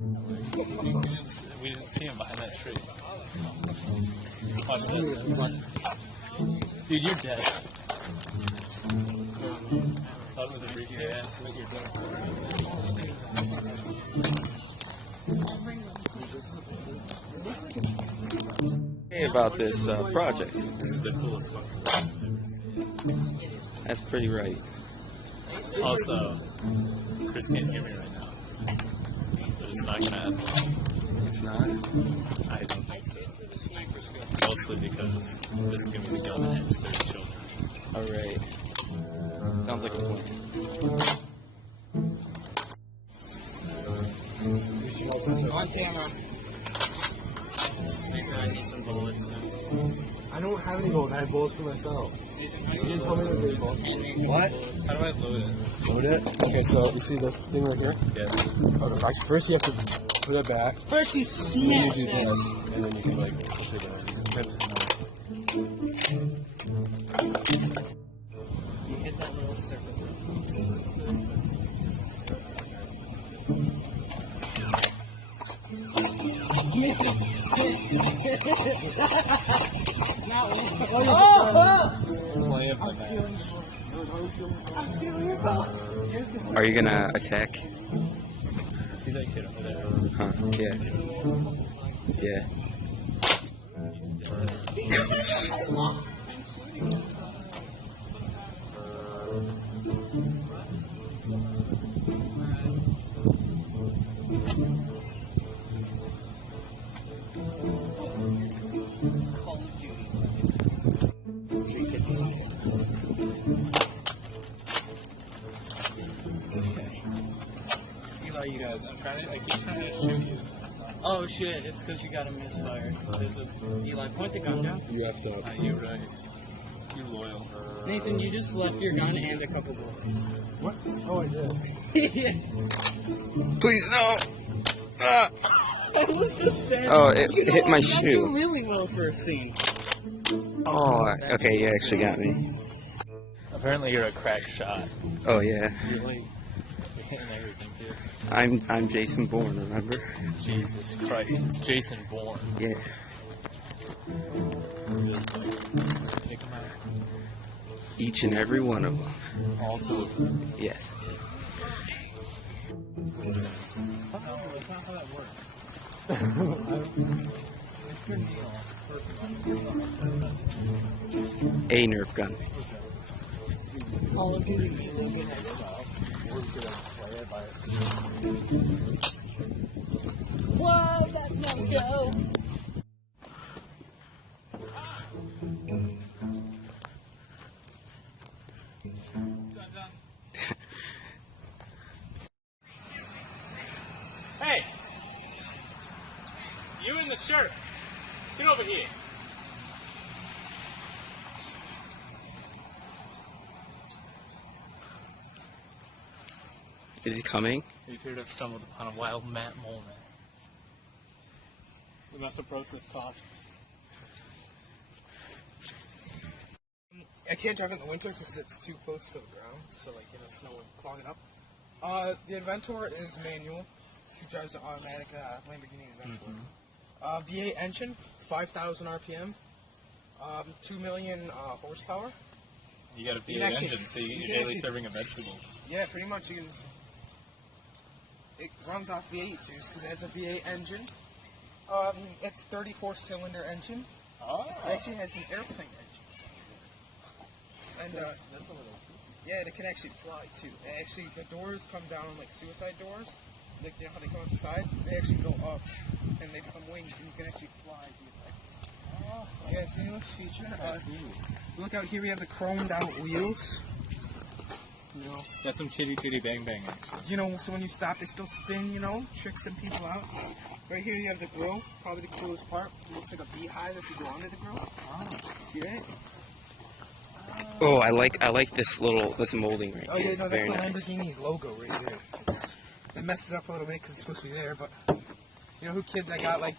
We didn't see him behind that tree. Watch this. Dude, you're dead. That was a briefcase. Hey, about this project. This is the coolest fucking thing I've ever seen. That's pretty right. Also, Chris can't hear me right now. But it's not gonna end well. It's not? I don't think so. Mostly because this is gonna be the gun that ends 30 children. Alright. Sounds like a plan. On camera. I need some bullets. I don't have any bullets. I have bullets for myself. You didn't tell me that they bullets. What? How do I load it? Load it? Okay, so you see this thing right here? Yes. Okay, actually, first you have to put it back. First you Then you smash do it. this, and then you can like push it in. You hit that little circle. Are you gonna attack? See that kid over there? Huh, yeah. Yeah. You guys, I keep trying to shoot you. Oh shit, it's because you got a misfire. Eli, point the gun down. You have to. You're right. You're loyal. Nathan, you just left your gun and a couple bullets. What? Oh, I did. Please, no! Ah. That was the same. Oh, it hit my You shoe. do really well for a scene. Oh, okay, you actually got me. Apparently you're a crack shot. Oh, yeah. You're like hitting everything, dude. I'm Jason Bourne, remember? Jesus Christ, it's Jason Bourne. Yeah. Take him out. Each and every one of them. All two of them. Yes. That's not how that works. A Nerf gun. Call of Duty. Whoa, that must go. Hey! You in the shirt! Get over here! Is he coming? You appear to have stumbled upon a wild Matt moment. We must approach with caution. I can't drive in the winter because it's too close to the ground, so like, snow would clog it up. The Inventor is manual. He drives an automatic Lamborghini Inventor. V8 engine, 5,000 RPM, 2 million horsepower. You got a You V8 can actually- engine, so you you're can daily actually- serving a vegetable. Yeah, pretty much. You can. It runs off V8 tubes because it has a V8 engine. It's 34-cylinder engine. Oh. It actually has an airplane engine. And That's a little yeah, it can actually fly too. It actually, the doors come down like suicide doors. Like, you know how they come out the side? They actually go up and they become wings, and you can actually fly. Yeah, it's the newest feature. Look out here, we have the chromed out wheels. You know, That's some chitty bang bang action. So when you stop, they still spin, trick some people out. Right here you have the grill, probably the coolest part. It looks like a beehive if you go under the grill. See that? Oh, I like this molding right Oh here. yeah, no, that's Very the nice. Lamborghini's logo right there. It messed it up a little bit because it's supposed to be there, but who kids? I got like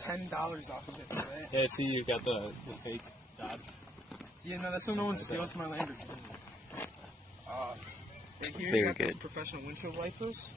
$10 off of it for that. Yeah, see, you got the fake Dodge. Yeah, no, that's no one steals my Lamborghini. Right here Very you got good. those professional windshield wipers.